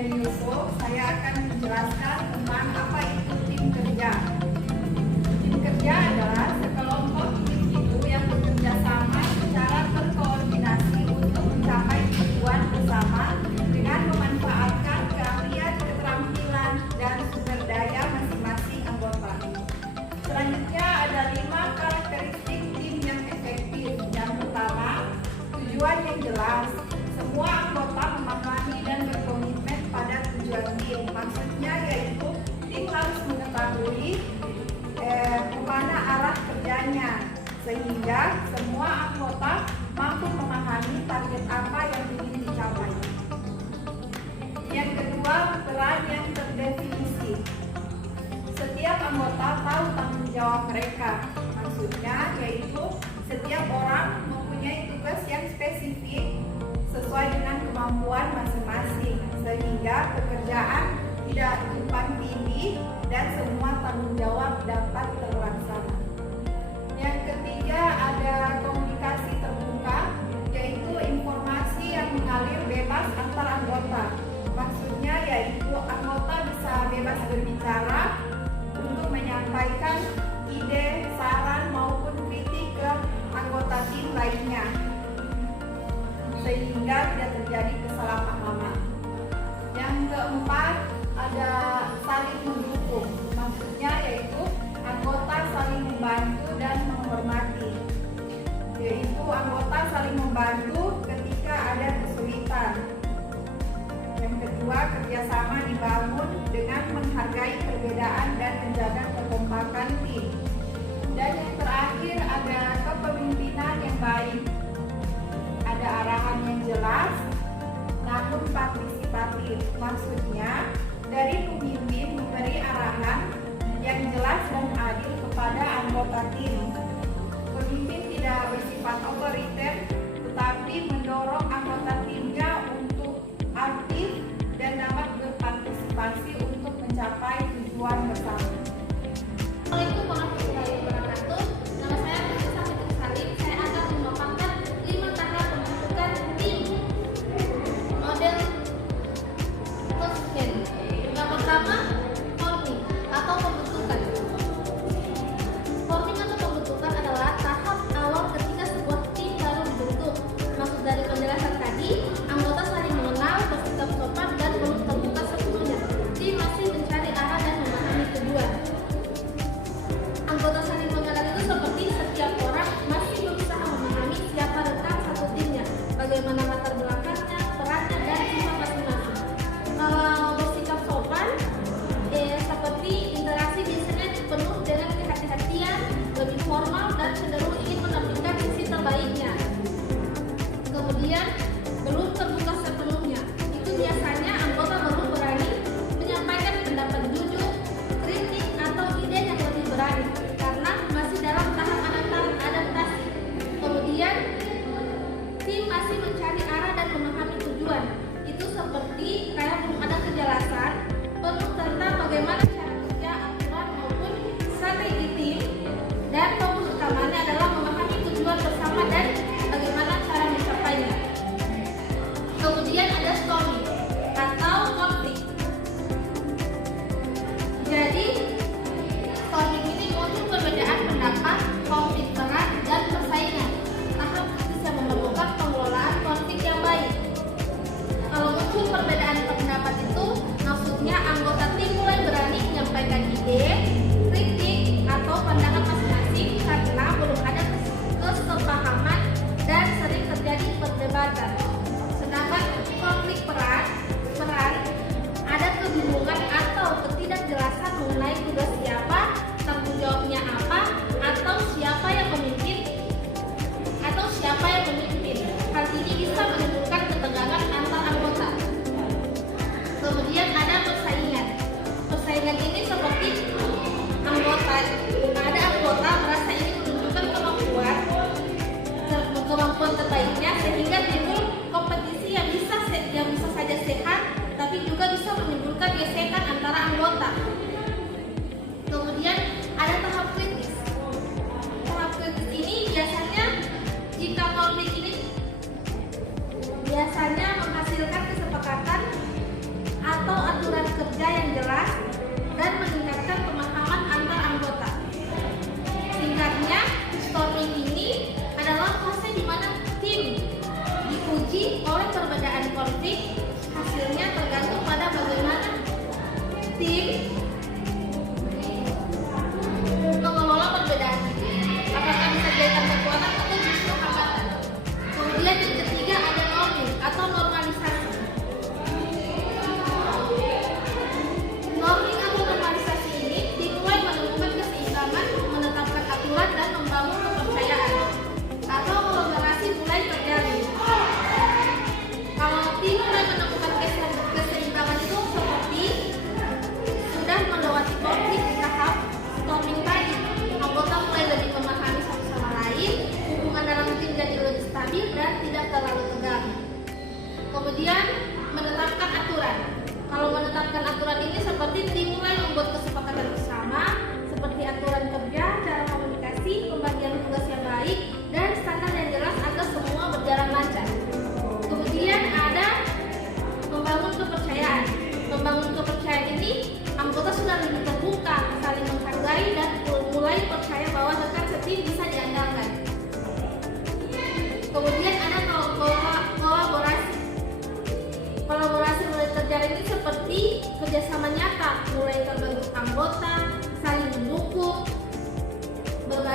Deni Yusuf, saya akan menjelaskan tentang apa itu tim kerja. Tim kerja adalah sekelompok individu yang bekerja sama secara terkoordinasi untuk mencapai tujuan bersama dengan memanfaatkan keahlian, keterampilan, dan sumber daya masing-masing anggota. Selanjutnya ada 5 karakteristik tim yang efektif. Yang pertama, tujuan yang jelas. Semua anggota memahami dan berkomitmen pada tujuan tim. Maksudnya yaitu tim harus mengetahui kemana arah kerjanya, sehingga semua anggota mampu memahami target apa yang ingin dicapai. Yang kedua, peran yang terdefinisi. Setiap anggota tahu tanggung jawab mereka. Maksudnya yaitu setiap orang mempunyai tugas yang spesifik sesuai dengan kemampuan masing-masing, sehingga pekerjaan tidak tumpang tindih dan semua tanggung jawab dapat terlaksana. Yang ketiga, ada komunikasi terbuka, yaitu informasi yang mengalir bebas antar anggota. Maksudnya yaitu anggota bisa bebas berbicara untuk menyampaikan ide, saran maupun kritik ke anggota tim lainnya, sehingga tidak terjadi kesalahpahaman. Yang keempat, ada saling mendukung. Maksudnya yaitu anggota saling membantu dan menghormati. Yaitu anggota saling membantu ketika ada kesulitan. Yang kedua, kerjasama dibangun dengan menghargai perbedaan dan menjaga kekompakan tim. Dan yang terakhir, ada kepemimpinan yang baik. Ada arahan yang jelas, namun partisipatif. Maksudnya, dari pemimpin memberi arahan yang jelas dan adil kepada anggota tim. Pemimpin tidak bersifat otoriter, tetapi mendorong anggota timnya untuk aktif dan dapat berpartisipasi untuk mencapai tujuan bersama. Assalamualaikum warahmatullahi wabarakatuh. Nama saya Nafisa Fitri Salim. Saya akan memaparkan 5 tahap pembentukan tim model Tosken. Yang pertama, forming atau pembentukan. Forming atau pembentukan adalah tahap awal ketika sebuah tim baru dibentuk. Maksud dari penjelasan tadi, anggota saling mengenal, bersikap sopan, dan belum terbuka sepenuhnya. Tim masih mencari arah dan memahami tujuan. Anggota saling mengenal itu seperti setiap orang masih berusaha memahami siapa rekan satu timnya, bagaimana latar belakangnya, perannya, dan sifat masing-masing. Kalau bersikap sopan, seperti interaksi biasanya penuh dengan kehati-hatian, lebih formal, dan cenderung ingin menampilkan sisi terbaiknya. Kemudian, belum terbuka sepenuhnya. Itu biasanya anggota belum berani menyampaikan pendapat jujur, kritik, atau ide yang lebih berani karena masih dalam tahap adaptasi. Kemudian, tim masih mencari arah dan memahami tujuan. Itu seperti kayak belum ada kejelasan penuh tentang bagaimana cara kerja, aturan maupun strategi tim, dan fokus utamanya adalah memahami tujuan bersama dan bagaimana cara mencapainya. Kemudian ada storming atau konflik. Jadi, storming ini muncul perbedaan pendapat, konflik peran, dan persaingan. Tahap bisa memerlukan pengelolaan konflik yang baik. Kalau muncul perbedaan pendapat itu, maksudnya anggota tim mulai berani menyampaikan ide, kritik, atau pandangan masing-masing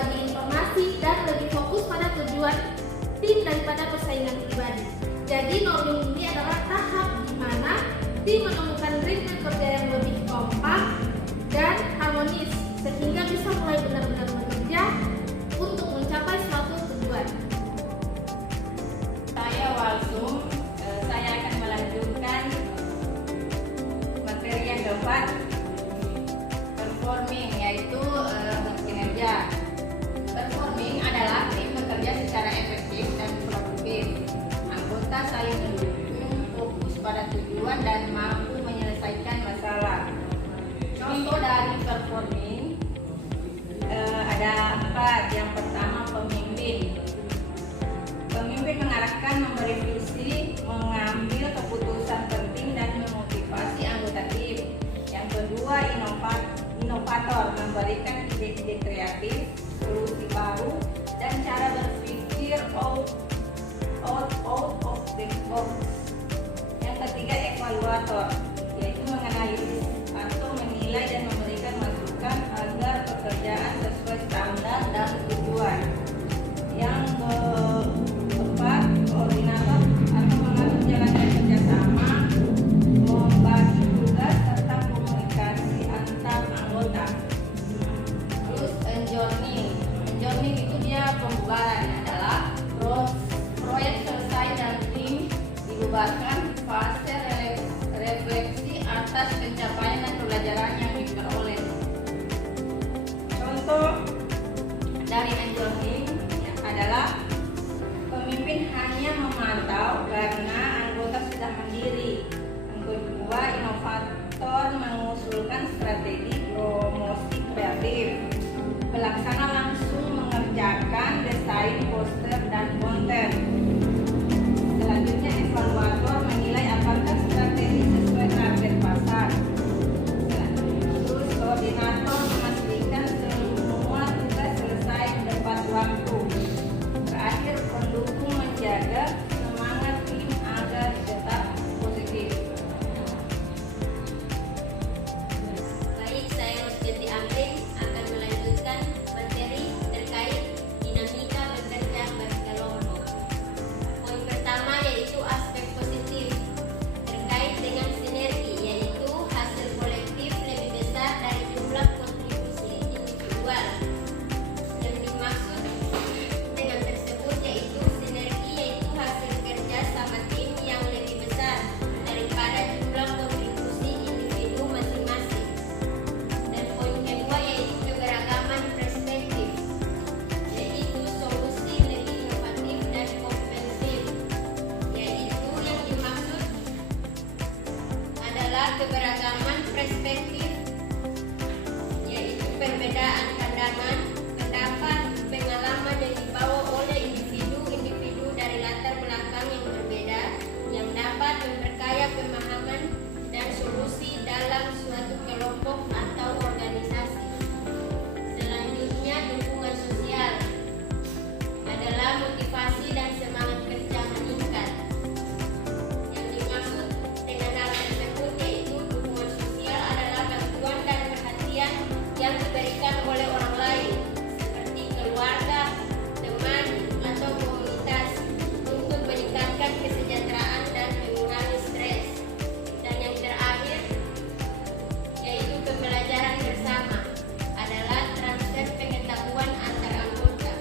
berbagi informasi, dan lebih fokus pada tujuan tim daripada persaingan pribadi. Jadi norming ini adalah tahap di mana tim menemukan ritme kerja yang lebih kompak dan harmonis sehingga bisa mulai benar-benar bekerja untuk mencapai suatu tujuan. Saya Walsum, saya akan melanjutkan materi yang keempat, performing, yaitu kinerja. Performing adalah tim bekerja secara efektif dan produktif. Anggota saling mendukung, fokus pada tujuan dan mampu menyelesaikan masalah. Contoh dari performing ada 4. Yang pertama, pemimpin. Pemimpin mengarahkan, memberi visi, mengambil keputusan penting dan memotivasi anggota tim. Yang kedua, inovator, memberikan ide-ide kreatif, solusi baru, dan cara berpikir out of the box. Yang ketiga, evaluator, yaitu menganalisis atau menilai dan memberikan masukan agar pekerjaan sesuai standar dan tujuan. Yang keempat, koordinator atau mengatur jalannya kerjasama, membagi tugas serta komunikasi antar anggota. Terus enjoying itu dia pembubaran, adalah proyek selesai dan tim dibubarkan, fase refleksi atas pencapaian dan pelajaran yang diperoleh. Contoh dari enjoying adalah pemimpin hanya memantau karena anggota sudah mandiri. Yang kedua, inovator mengusulkan strategi promosi kreatif. Pelaksana langsung mengerjakan desain poster dan konten. Selanjutnya, evaluator menilai apakah strategi sesuai target pasar. Terus koordinator memastikan semua tugas selesai tepat waktu. Terakhir, pendukung menjaga semangat tim agar tetap positif. Baik, saya Rosti Amring akan melanjutkan materi terkait dinamika bekerja berkelompok. Poin pertama yaitu aspek positif terkait dengan sinergi, yaitu hasil kolektif lebih besar dari jumlah kontribusi individual. Yang dimaksud dengan tersebut yaitu sinergi, yaitu hasil kerja sama tim yang lebih besar daripada jumlah kontribusi individu masing-masing. Dan poin kedua yaitu keberagaman perspektif, yaitu solusi lebih inovatif dan komprehensif. Yaitu yang dimaksud adalah keberagaman perspektif, yaitu perbedaan pandangan, pendapat, pengalaman yang dibawa oleh individu-individu dari latar belakang yang berbeda yang dapat memperkaya pemahaman dan solusi dalam suatu kelompok atau organisasi. Selanjutnya, dukungan sosial adalah motivasi dan semangat kerja meningkat. Yang dimaksud dengan hal tersebut yaitu dukungan sosial adalah bantuan dan perhatian yang diberikan oleh orang lain seperti keluarga, teman, atau komunitas untuk meningkatkan kesejahteraan dan mengurangi stres. Dan yang terakhir yaitu pembelajaran bersama adalah transfer pengetahuan antar anggota.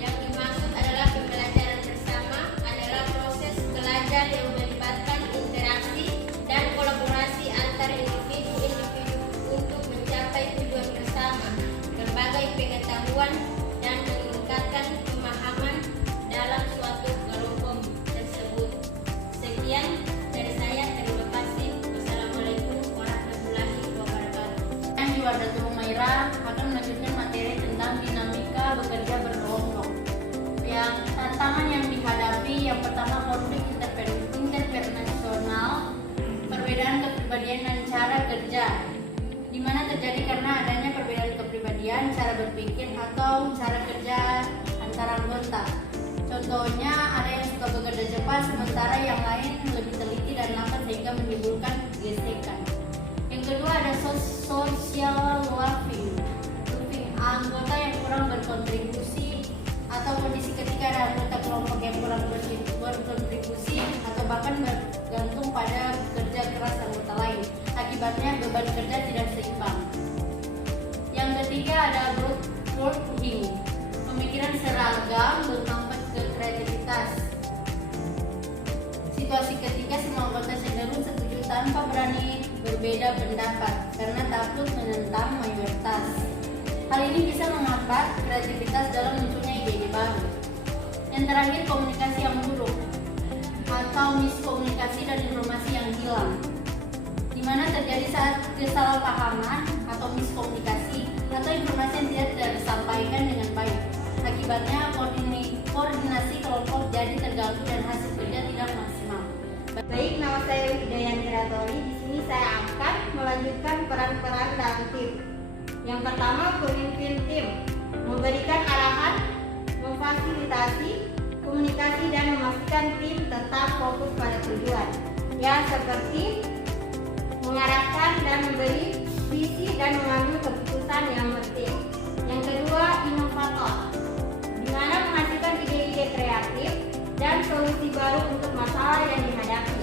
Yang dimaksud adalah pembelajaran bersama adalah proses belajar yang melibatkan interaksi dan kolaborasi antar individu-individu untuk mencapai tujuan bersama, berbagai pengetahuan, dan meningkatkan pemahaman dalam suatu kelompok tersebut. Sekian dari saya, terima kasih. Wassalamualaikum warahmatullahi wabarakatuh. Saya Juwardatul Humaira akan melanjutkan materi tentang dinamika bekerja berkelompok. Yang tantangan yang dihadapi yang pertama, konflik interpersonal, perbedaan kepribadian dan cara kerja, di mana terjadi karena adanya perbedaan kepribadian, cara berpikir atau cara kerja antara anggota. Contohnya, ada yang suka bekerja cepat sementara yang lain lebih teliti dan lambat sehingga menimbulkan gesekan. Yang kedua, ada social loafing. Anggota atau kondisi ketika ada anggota kelompok yang kurang berkontribusi atau bahkan bergantung pada kerja keras anggota lain. Akibatnya beban kerja tidak seimbang. Yang ketiga ada broad thinking, pemikiran seragam bermanfaat ke kreativitas. Situasi ketika semua anggota cenderung setuju tanpa berani berbeda pendapat karena takut menentang mayoritas. Hal ini bisa menghambat kreativitas dalam munculnya ide-ide baru. Yang terakhir, komunikasi yang buruk atau miskomunikasi dan informasi yang hilang, di mana terjadi saat kesalahpahaman atau miskomunikasi atau informasi yang tidak disampaikan dengan baik. Akibatnya koordinasi kelompok jadi terganggu dan hasil kerja tidak maksimal. Baik, nama saya Widayan Kreatori. Di sini saya akan melanjutkan peran-peran dalam tim. Yang pertama, pemimpin tim, memberikan arahan, memfasilitasi, komunikasi dan memastikan tim tetap fokus pada tujuan. Ya, seperti mengarahkan dan memberi visi dan mengambil keputusan yang penting. Yang kedua, inovator, di mana menghasilkan ide-ide kreatif dan solusi baru untuk masalah yang dihadapi,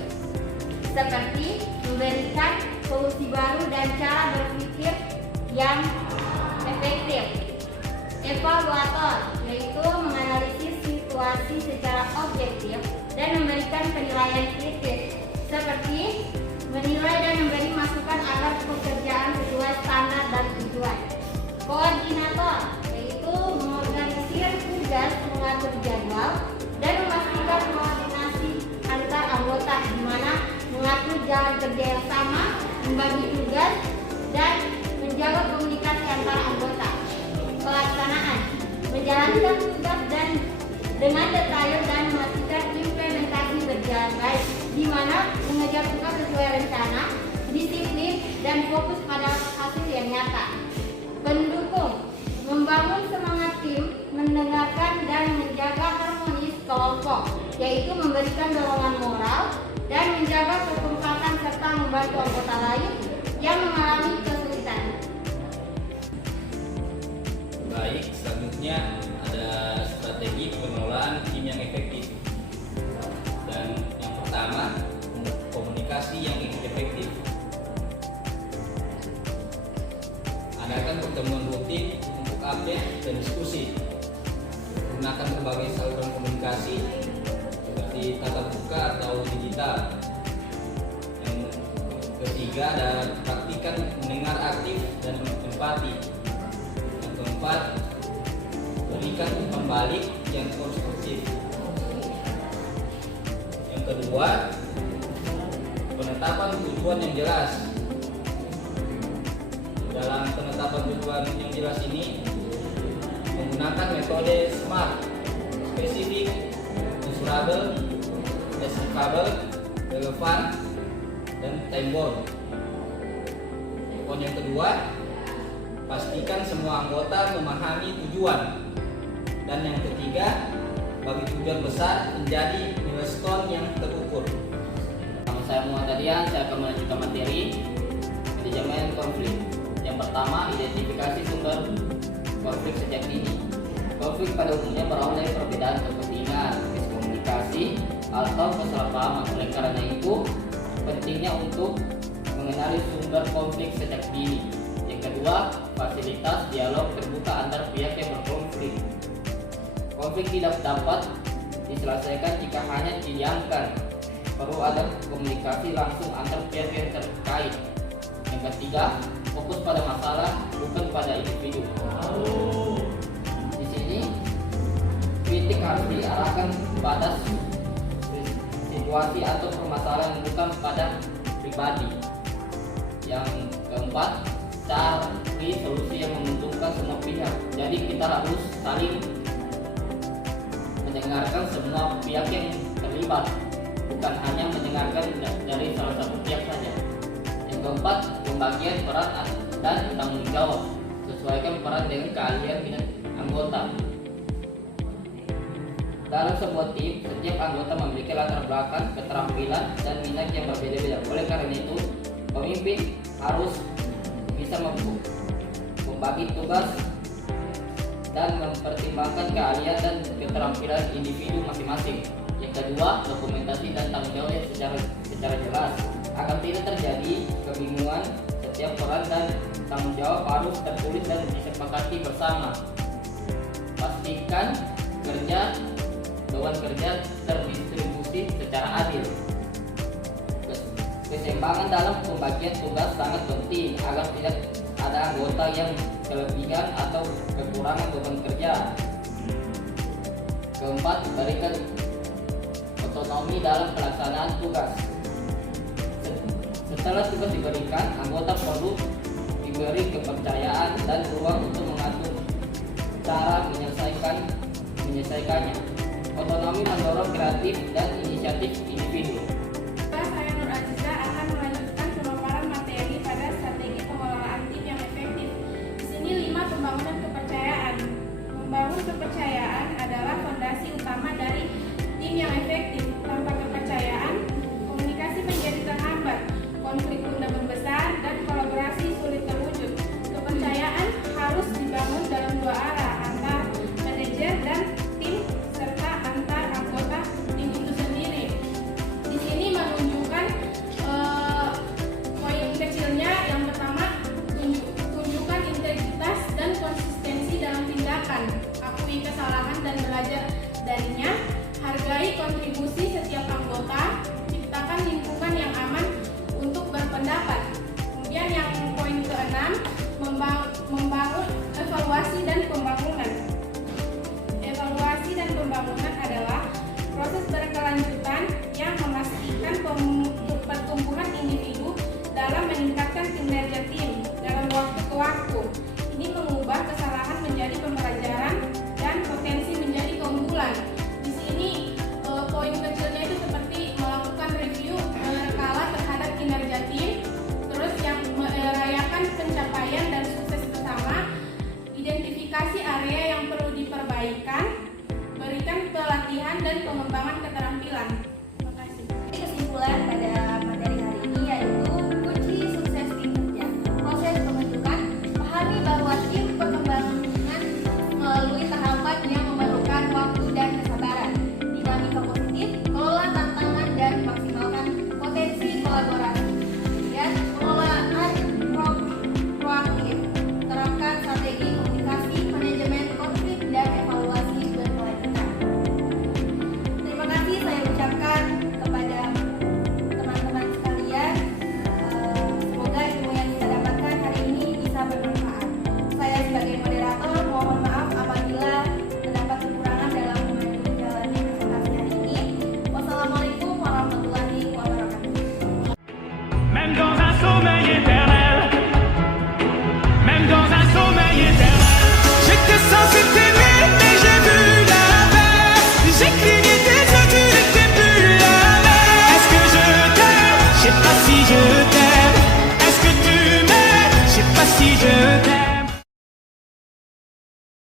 seperti memberikan solusi baru dan cara berpikir yang efektif. Evaluator, yaitu menganalisis situasi secara objektif dan memberikan penilaian kritis, seperti menilai dan memberi masukan agar pekerjaan sesuai standar dan tujuan. Koordinator, yaitu mengorganisir tugas, mengatur jadwal, dan memastikan koordinasi antar anggota, di mana mengatur jalan kerja yang sama, membagi tugas, dan menjaga komunikasi antara anggota. Pelaksanaan, menjalankan tugas dan dengan detail dan memastikan implementasi berjalan baik, di mana mengejar tugas sesuai rencana, disiplin, dan fokus pada hasil yang nyata. Pendukung, membangun semangat tim, mendengarkan dan menjaga harmonis kelompok, yaitu memberikan dorongan moral dan menjaga kekompakan serta membantu anggota lain yang mengalami kesulitan. Baik, selanjutnya ada strategi pengelolaan tim yang efektif. Dan yang pertama, komunikasi yang efektif. Adakan pertemuan rutin untuk update dan diskusi. Gunakan berbagai saluran komunikasi seperti tatap muka atau digital. Yang ketiga, ada praktikan mendengar aktif dan empati. Yang keempat, berikan umpan balik yang konstruktif. Yang kedua, penetapan tujuan yang jelas. Dalam penetapan tujuan yang jelas ini menggunakan metode SMART, spesifik, measurable, achievable, relevan, dan time bound. Poin yang kedua, pastikan semua anggota memahami tujuan. Dan yang ketiga, bagi tujuan besar menjadi milestone yang terukur. Nama saya Muhammad Adian, saya akan melanjutkan materi manajemen konflik. Yang pertama, identifikasi sumber konflik sejak dini. Konflik pada umumnya berawal dari perbedaan kepentingan, miskomunikasi, atau kesalahpahaman. Oleh karena itu, pentingnya untuk mengenali sumber konflik sejak dini. Yang kedua, fasilitas dialog terbuka antar pihak yang berkonflik. Konflik tidak dapat diselesaikan jika hanya didiamkan. Perlu ada komunikasi langsung antar pihak yang terkait. Yang ketiga, fokus pada masalah bukan pada individu. Di sini kritik harus diarahkan pada situasi atau permasalahan bukan pada pribadi. Yang keempat, cari solusi yang menguntungkan semua pihak. Jadi kita harus saling mendengarkan semua pihak yang terlibat, bukan hanya mendengarkan dari salah satu pihak saja. Yang keempat, pembagian peran dan tanggung jawab. Sesuaikan peran dengan keahlian minat anggota. Dalam sebuah tim, setiap anggota memiliki latar belakang, keterampilan, dan minat yang berbeda-beda. Oleh karena itu, pemimpin harus bisa membagi tugas dan mempertimbangkan keahlian dan keterampilan individu masing-masing. Yang kedua, dokumentasi dan tanggung jawabnya secara jelas agar tidak terjadi kebingungan. Setiap peran dan tanggung jawab harus tertulis dan disepakati bersama. Pastikan beban kerja terdistribusi secara adil. Keseimbangan dalam pembagian tugas sangat penting agar tidak ada anggota yang kelebihan atau kekurangan beban kerja. Keempat, berikan otonomi dalam pelaksanaan tugas. Setelah tugas diberikan, anggota perlu diberi kepercayaan dan ruang untuk mengatur cara menyelesaikannya. Otonomi mendorong kreatif dan inisiatif individu. Saya Nur Aziza akan melanjutkan pemaparan materi pada strategi pengelolaan tim yang efektif. Di sini 5 pembangunan kepercayaan. Membangun kepercayaan adalah fondasi utama dari tim yang efektif. Tanpa kepercayaan, komunikasi menjadi terhambat, konflik mudah membesar, dan kolaborasi sulit terwujud. Kepercayaan harus dibangun dalam 2 arah, antar manajer dan tim, serta antar anggota tim itu sendiri. Di sini menunjukkan poin kecilnya. Yang pertama, tunjukkan integritas dan konsistensi dalam tindakan, akui kesalahan dan belajar darinya, hargai kontribusi setiap anggota, ciptakan lingkungan yang aman untuk berpendapat. Kemudian yang poin ke-6, membangun evaluasi dan pembangunan. Evaluasi dan pembangunan adalah proses berkelanjutan yang memastikan pertumbuhan individu dalam meningkatkan kinerja tim dalam waktu ke waktu. Ini mengubah kesalahan menjadi pembelajaran dan potensi menjadi keunggulan. Di sini poin kecilnya itu seperti melakukan review berkala terhadap kinerja tim, terus yang merayakan pencapaian dan sukses bersama, identifikasi area yang perlu diperbaikan, berikan pelatihan dan pengembangan keterampilan